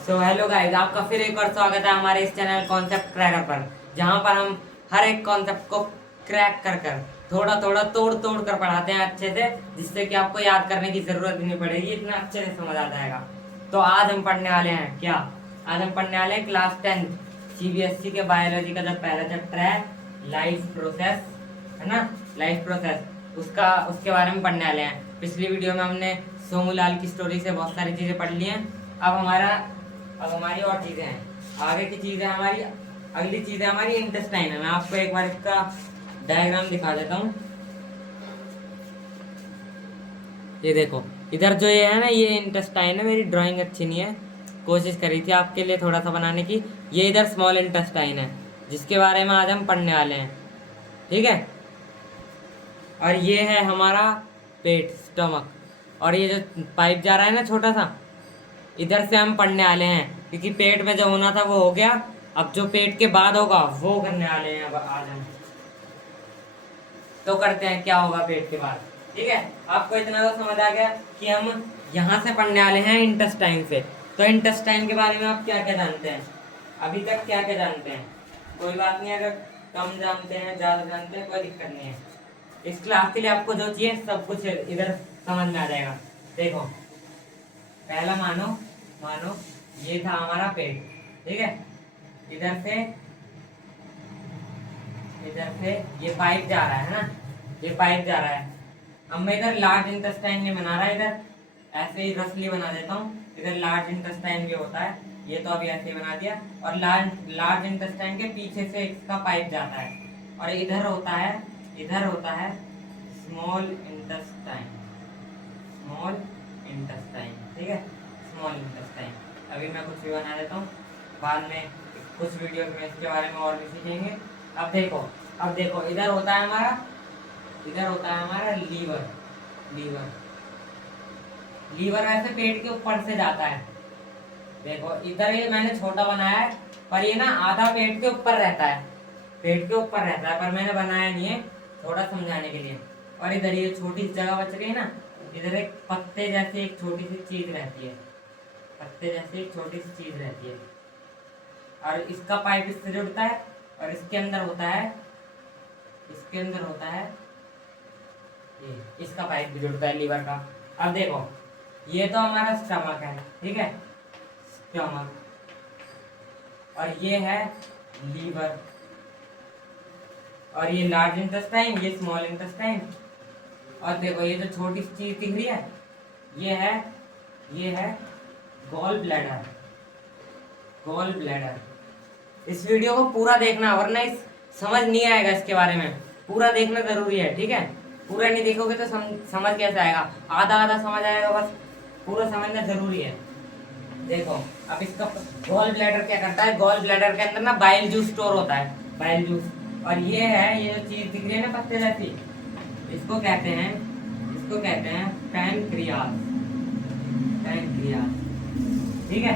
Hello guys, आपका फिर एक और स्वागत है हमारे इस चैनल कॉन्सेप्ट क्रैकर पर, जहां पर हम हर एक कॉन्सेप्ट को क्रैक कर कर थोड़ा थोड़ा तोड़ तोड़ कर पढ़ाते हैं अच्छे से, जिससे कि आपको याद करने की जरूरत ही नहीं पड़ेगी, इतना अच्छे से समझ आ जाएगा। तो आज हम पढ़ने वाले हैं क्या? आज हम पढ़ने वाले हैं क्लास 10 CBSE के बायोलॉजी का जो पहला चैप्टर है, लाइफ प्रोसेस, है ना। लाइफ प्रोसेस उसका उसके बारे में पढ़ने वाले हैं। पिछली वीडियो में हमने सोमूलाल की स्टोरी से बहुत सारी चीज़ें पढ़ ली हैं। अब हमारी और चीज़ें हैं, आगे की चीज़ें हमारी, अगली चीज़ें हमारी इंटेस्टाइन है। मैं आपको एक बार इसका डायग्राम दिखा देता हूँ। ये देखो, इधर जो ये है ना, ये इंटेस्टाइन है। मेरी ड्राइंग अच्छी नहीं है, कोशिश करी थी आपके लिए थोड़ा सा बनाने की। ये इधर स्मॉल इंटेस्टाइन है, जिसके बारे में आज हम पढ़ने वाले हैं, ठीक है। और ये है हमारा पेट, स्टमक। और ये जो पाइप जा रहा है ना छोटा सा, इधर से हम पढ़ने वाले हैं, क्योंकि पेट में जो होना था वो हो गया। अब जो पेट के बाद होगा वो करने वाले हैं अब आज हम। तो करते हैं क्या होगा पेट के बाद, ठीक है। आपको इतना तो समझ आ गया कि हम यहाँ से पढ़ने वाले हैं इंटेस्टाइन से। तो इंटेस्टाइन के बारे में आप क्या क्या जानते हैं? अभी तक क्या क्या जानते हैं? कोई बात नहीं, अगर कम जानते हैं ज़्यादा जानते हैं कोई दिक्कत नहीं है। इस क्लास के लिए आपको जो चाहिए सब कुछ इधर समझ में आ जाएगा। देखो, पहला मानो मानो ये था हमारा पेट, ठीक है। इधर से ये पाइप जा रहा है ना, ये पाइप जा रहा है। अब मैं इधर लार्ज इंटेस्टाइन नहीं बना रहा, इधर ऐसे ही रफली बना देता हूँ। इधर लार्ज इंटेस्टाइन भी होता है, ये तो अभी ऐसे ही बना दिया। और लार्ज इंटेस्टाइन के पीछे से इसका पाइप जाता है, और इधर होता है स्मॉल इंटेस्टाइन, स्मॉल इंटेस्टाइन, ठीक है, स्मॉल इंटेस्टाइन। अभी मैं कुछ भी बना देता हूँ, बाद में कुछ वीडियो में इसके बारे में और भी सीखेंगे। अब देखो इधर होता है हमारा लीवर। लीवर लीवर वैसे पेट के ऊपर से जाता है। देखो इधर ये मैंने छोटा बनाया है, पर ये ना आधा पेट के ऊपर रहता है, पर मैंने बनाया नहीं है, थोड़ा समझाने के लिए। और इधर ये छोटी सी जगह बच गई ना, इधर एक पत्ते जैसी एक छोटी सी चीज रहती है, और इसका पाइप इससे जुड़ता है, और इसके अंदर होता है ये, इसका पाइप भी जुड़ता है लीवर का। अब देखो, ये तो हमारा स्टमक है, ठीक है, स्टमक। और ये है लीवर, और ये लार्ज इंटेस्टाइन, ये स्मॉल इंटेस्टाइन। और देखो ये जो छोटी सी चीज दिख रही है, ये है गॉल ब्लैडर। इस वीडियो को पूरा देखना, वरना इस समझ नहीं आएगा। इसके बारे में पूरा देखना जरूरी है, ठीक है। पूरा नहीं देखोगे तो समझ कैसे आएगा? आधा आधा समझ आएगा बस, पूरा समझना जरूरी है। देखो, अब इसका गॉल ब्लैडर क्या करता है? गॉल ब्लैडर के अंदर ना बाइल जूस स्टोर होता है, बाइल जूस। और ये जो चीज दिख रही है ना पत्ते जैसी, इसको कहते हैं पैनक्रियास, ठीक है।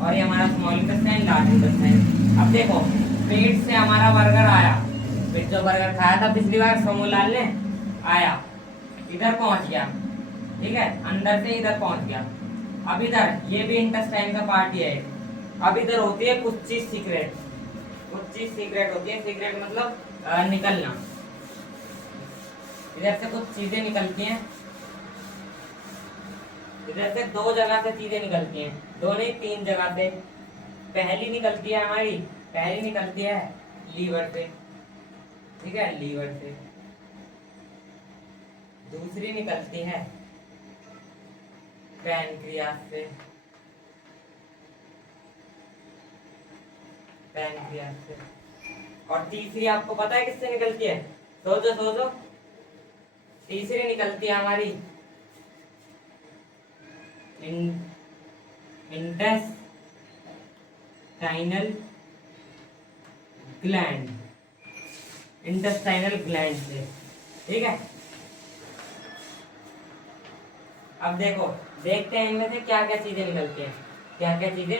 और ये हमारा स्मॉल इंटेस्टाइन, लार्ज इंटेस्टाइन। अब देखो, पेट से हमारा बर्गर आया, पेट जो बर्गर खाया था पिछली बार सोमूलाल ने, आया इधर पहुंच गया, ठीक है, अंदर से इधर पहुंच गया। अब इधर ये भी इंटेस्टाइन का पार्ट ही है। अब इधर होती है कुछ चीज सीक्रेट होती है। सीक्रेट मतलब निकलना। इधर से कुछ चीजें निकलती हैं, इधर से दो जगह से चीजें निकलती हैं, दो नहीं तीन जगह से। पहली निकलती है लीवर से, ठीक है, लीवर से। दूसरी निकलती है पैनक्रियास से, और तीसरी आपको पता है किससे निकलती है? सोचो। तीसरी निकलती है हमारी इंटेस्टाइनल ग्लैंड से, ठीक है। अब देखते हैं इनमें से क्या क्या चीजें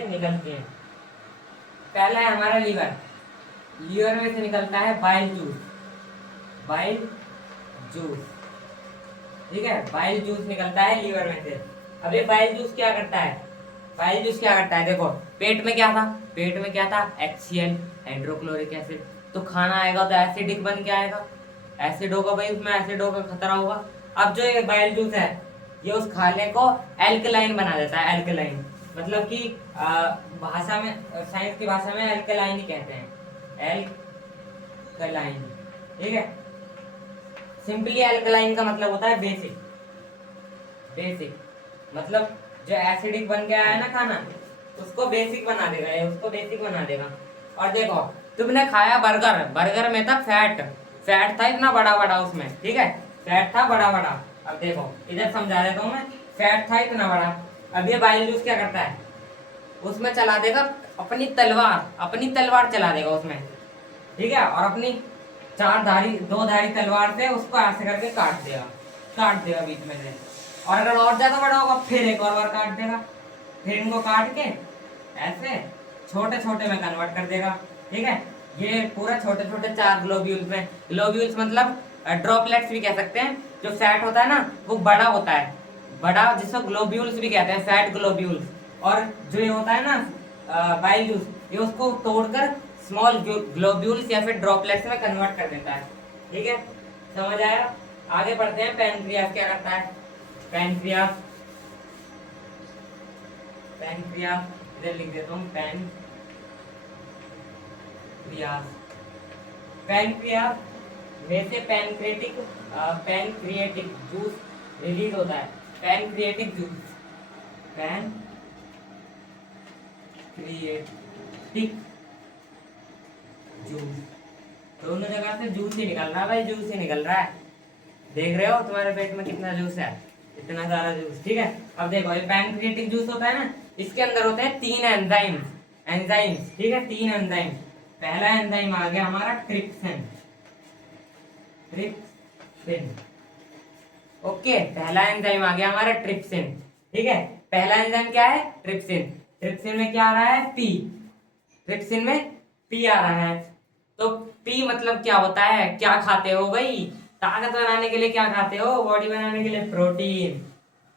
निकलती हैं। पहला है हमारा लीवर में से निकलता है बाइल जूस, ठीक है, बाइल जूस निकलता है लीवर में से। अब ये बाइल जूस क्या करता है? बाइल जूस क्या करता है, देखो पेट में क्या था, पेट में क्या था, HCl हाइड्रोक्लोरिक एसिड, तो खाना आएगा तो एसिडिक बन के आएगा, एसिड होगा भाई, उसमें एसिड होगा, खतरा होगा। अब जो ये बाइल जूस है ये उस खाने को एल्कलाइन बना देता है, एल्कलाइन मतलब कि भाषा में, साइंस की भाषा में एल्कलाइन ही कहते हैं, एल्कलाइन, ठीक है। सिंपली एल्कलाइन का मतलब होता है बेसिक, बेसिक मतलब जो एसिडिक बन के आया ना खाना उसको बेसिक बना देगा, ये उसको बेसिक बना देगा। और देखो तुमने खाया बर्गर, बर्गर में था फैट, फैट था इतना बड़ा बड़ा उसमें, ठीक है, फैट था बड़ा बड़ा। अब देखो इधर समझा देता हूँ मैं, फैट था इतना बड़ा। अब ये बाइल जूस क्या करता है, उसमें चला देगा अपनी तलवार, अपनी तलवार चला देगा उसमें, ठीक है, और अपनी दो धारी तलवार से उसको ऐसे करके काट देगा बीच में से। और अगर और ज्यादा बड़ा होगा फिर एक और बार काट देगा, फिर इनको काट के ऐसे छोटे छोटे में कन्वर्ट कर देगा, ठीक है। ये पूरा छोटे छोटे 4 ग्लोब्यूल्स में, ग्लोब्यूल्स मतलब ड्रॉपलेट्स भी कह सकते हैं। जो फैट होता है ना वो बड़ा होता है, बड़ा, जिसको ग्लोब्यूल्स भी कहते हैं, फैट ग्लोब्यूल्स। और जो ये होता है ना बाइल जूस, ये उसको तोड़कर स्मॉल ग्लोब्यूल्स या फिर ड्रॉपलेट्स में कन्वर्ट कर देता है, ठीक है, समझ आया। आगे बढ़ते हैं, पैनक्रियास क्या करता है, पैनक्रियास, पैनक्रियास इधर लिख देता हूँ, पैनक्रियास, पैनक्रियास में से पैनक्रिएटिक जूस रिलीज होता है, पैनक्रिएटिक जूस, पैनक्रिएटिक जूस, दोनों जगह से जूस ही निकल रहा है भाई, जूस ही निकल रहा है। देख रहे हो तुम्हारे पेट में कितना जूस है, इतना सारा जूस, ठीक है। अब देखो ये पैनक्रिएटिक जूस होता है ना, इसके अंदर होते हैं 3 एंजाइम्स, ठीक है, 3 एंजाइम। पहला एंजाइम आ गया हमारा ट्रिप्सिन, ओके, पहला एंजाइम आ गया हमारा ट्रिप्सिन, ठीक है। पहला एंजाइम क्या है, ट्रिप्सिन, ट्रिप्सिन में क्या आ रहा है, पी, ट्रिप्सिन में पी आ रहा है। तो पी मतलब क्या होता है, क्या खाते हो भाई, ताकत बनाने के लिए क्या खाते हो, बॉडी बनाने के लिए प्रोटीन।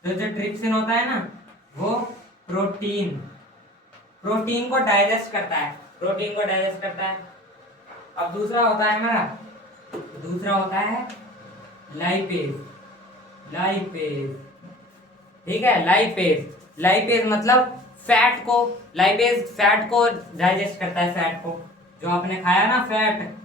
तो जो ट्रिप्सिन होता है ना वो प्रोटीन को डाइजेस्ट करता है, प्रोटीन को डाइजेस्ट करता है। अब दूसरा होता है हमारा, दूसरा होता है लाइपेज, ठीक है, लाइपेज मतलब फैट को, लाइपेज फैट को डाइजेस्ट करता है, फैट को जो आपने खाया ना फैट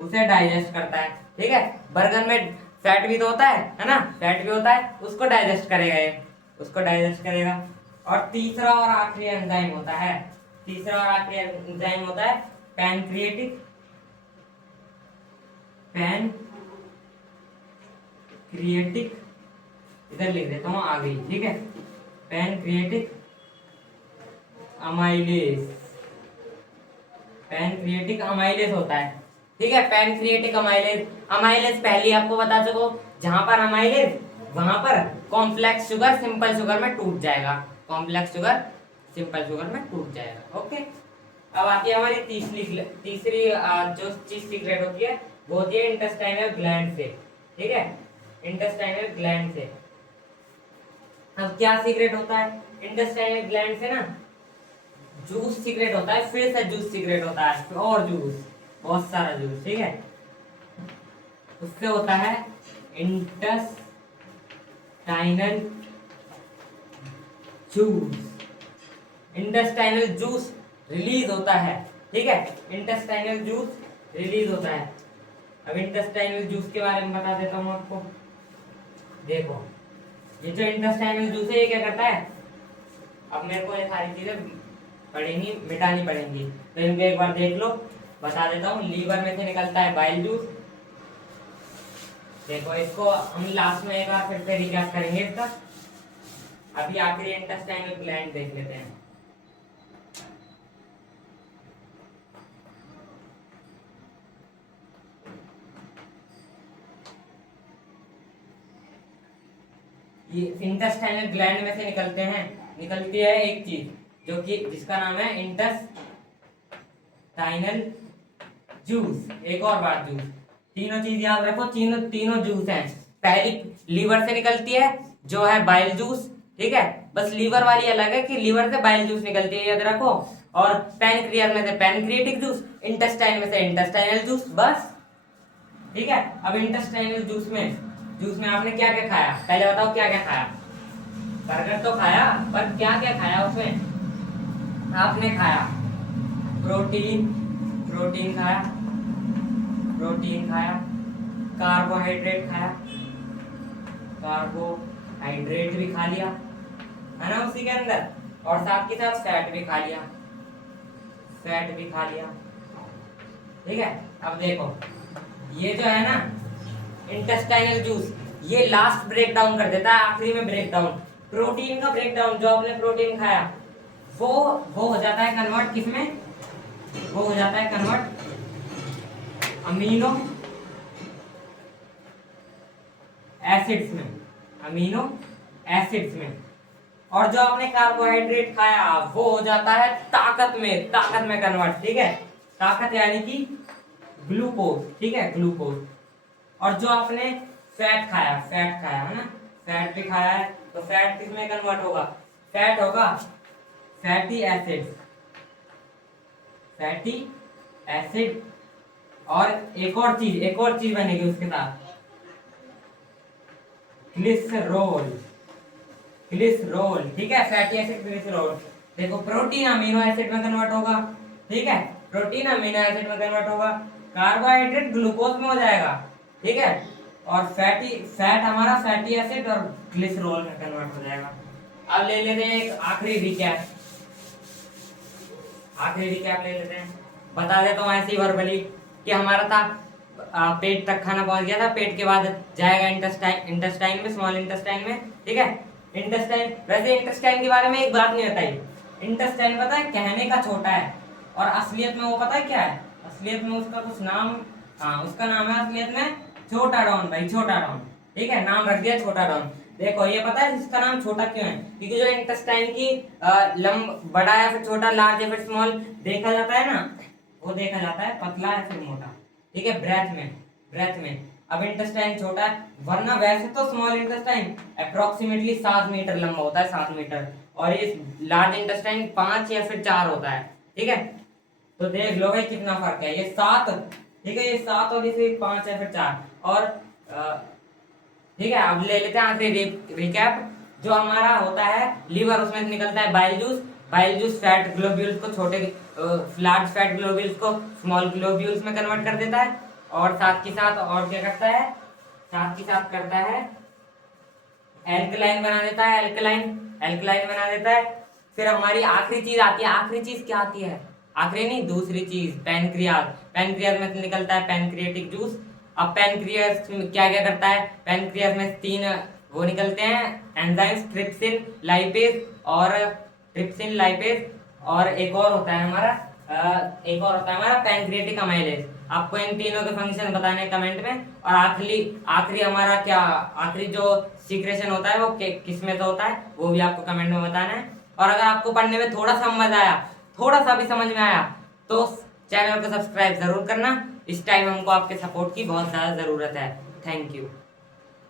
उसे डाइजेस्ट करता है, ठीक है। बर्गर में फैट भी तो होता है ना, फैट भी होता है, उसको डाइजेस्ट करेगा ये, उसको डाइजेस्ट करेगा। और तीसरा और आखिरी एंजाइम होता है, तीसरा और आखिरी एंजाइम होता है पैनक्रिएटिक इधर लिख देता हूँ आगे, ठीक है, पैनक्रिएटिक अमाइलेज होता है, ठीक है। पैनक्रिएटिक अमाइलेज पहले आपको बता सको, जहां पर अमाइलेज वहां पर कॉम्प्लेक्स शुगर सिंपल शुगर में टूट जाएगा, कॉम्प्लेक्स शुगर सिंपल शुगर में टूट जाएगा, ओके। अब आती है हमारी तीसरी जो चीज सीक्रेट होती है वो होती है इंटेस्टाइनल ग्लैंड से, ठीक है, इंटेस्टाइनल ग्लैंड से। अब क्या सीक्रेट होता है इंटेस्टाइनल ग्लैंड से ना, जूस सीक्रेट होता है, फिर से जूस सीक्रेट होता है, और जूस, बहुत सारा जूस, ठीक है, उससे होता है इंटेस्टाइनल जूस रिलीज होता है, ठीक है, इंटेस्टाइनल जूस रिलीज होता है। अब इंटेस्टाइनल जूस के बारे में बता देता हूँ आपको, देखो ये जो इंटेस्टाइनल जूस है ये क्या करता है, अब मेरे को ये सारी चीजें पढ़ेंगी, मिटानी पड़ेंगी, तो इनको एक बार देख लो, बता देता हूँ। लीवर में से निकलता है बाइल जूस, देखो इसको हम लास्ट में एक बार फिर से रिकैप करेंगे इसका। अभी आखिरी इंटेस्टाइनल ग्लैंड देख लेते हैं। ये इंटेस्टाइनल ग्लैंड में से निकलती है एक चीज जो कि जिसका नाम है इंटेस्टाइनल जूस, एक और बार जूस, तीनों चीज याद रखो, तीनों जूस हैं। पहली लीवर से निकलती है जो है बाइल जूस, ठीक है, बस लीवर वाली अलग है कि लीवर से बाइल जूस निकलती है, याद रखो। और पैनक्रियाज में से पैनक्रिएटिक जूस, इंटेस्टाइन में से इंटेस्टाइनल जूस, बस। ठीक है, अब इंटेस्टाइनल जूस में आपने क्या क्या खाया, पहले बताओ क्या क्या खाया। बर्गर तो खाया, पर क्या क्या खाया उसमें। आपने खाया प्रोटीन खाया, कार्बोहाइड्रेट खाया, कार्बोहाइड्रेट भी खा लिया है ना उसी के अंदर, और साथ के साथ फैट भी खा लिया, ठीक है। अब देखो ये जो है ना इंटेस्टाइनल जूस, ये लास्ट ब्रेक डाउन कर देता है, आखिरी में ब्रेक डाउन, प्रोटीन का ब्रेक डाउन। जो आपने प्रोटीन खाया वो हो जाता है कन्वर्ट किसमें, वो हो जाता है कन्वर्ट अमीनो एसिड्स में, और जो आपने कार्बोहाइड्रेट खाया वो हो जाता है ताकत में कन्वर्ट, ठीक है। ताकत यानी कि ग्लूकोज, ठीक है, ग्लूकोज। और जो आपने फैट खाया है ना, फैट भी खाया है, तो फैट किस में कन्वर्ट होगा, फैट होगा फैटी एसिड। और एक और चीज बनेगी उसके साथ, ग्लिसरॉल, ठीक है, फैटी एसिड ग्लिसरॉल। देखो प्रोटीन अमीनो एसिड में कन्वर्ट होगा, ठीक है, प्रोटीन अमीनो एसिड में कन्वर्ट होगा, कार्बोहाइड्रेट ग्लूकोज में हो जाएगा, ठीक है, और फैट हमारा फैटी एसिड और ग्लिसरॉल में कन्वर्ट हो जाएगा। अब ले लेते हैं एक आखिरी रिकैप ले लेते हैं। बता देता हूँ ऐसे ही वर्बली कि हमारा था पेट तक खाना पहुंच गया था, पेट के बाद जाएगा इंटेस्टाइन में, स्मॉल इंटेस्टाइन में, ठीक है। इंटेस्टाइन, वैसे इंटेस्टाइन के बारे में एक बात नहीं बताई, इंटेस्टाइन पता है कहने का छोटा है, और असलियत में वो पता है क्या है, असलियत में उसका कुछ नाम, उसका नाम है असलियत में छोटा डॉन, भाई छोटा डॉन, ठीक है, नाम रख दिया छोटा डॉन। देखो ये पता है इसका नाम छोटा क्यों है, क्योंकि जो इंटेस्टाइन की बड़ा या फिर छोटा, लार्ज या फिर स्मॉल देखा जाता है ना, वो देखा जाता है पतला या फिर मोटा, ठीक है, ब्रेथ में। अब इंटेस्टाइन छोटा है, वरना वैसे तो स्मॉल इंटेस्टाइन अप्रोक्सीमेटली 7 मीटर लंबा होता है, 7 मीटर, और ये लार्ज इंटेस्टाइन 5 या फिर 4 होता है, ठीक है। तो देख लो भाई कितना फर्क है, ये 7, ठीक है, ये 7 और इसे 5 या फिर 4, और ठीक है। अब ले लेते हैं आखिरी रिकैप। जो हमारा होता है लीवर, उसमें से निकलता है बाइल जूस फैट ग्लोब्यूल्स को, छोटे लार्ज फैट ग्लोब्यूल्स को स्मॉल ग्लोब्यूल्स में कन्वर्ट कर देता है, और साथ के साथ और क्या करता है, करता है एल्कलाइन बना देता है, फिर हमारी आखिरी चीज आती है, आखिरी चीज क्या आती है, आखिरी नहीं दूसरी चीज, पैनक्रियाज में से निकलता है पैनक्रिएटिक जूस। अब पैनक्रियाज क्या क्या करता है, पैनक्रियाज में 3 वो निकलते हैं एंजाइम्स, ट्रिप्सिन लाइपेज, और एक और होता है हमारा पैनक्रिएटिक अमाइलेज। आपको इन तीनों के फंक्शन बताने हैं कमेंट में। और आखिरी हमारा क्या, आखिरी जो सीक्रेशन होता है वो किस में से होता है, वो भी आपको कमेंट में बताना है। और अगर आपको पढ़ने में थोड़ा सा मजा आया, थोड़ा सा भी समझ में आया, तो चैनल को सब्सक्राइब जरूर करना। इस टाइम हमको आपके सपोर्ट की बहुत ज़्यादा ज़रूरत है। Thank you.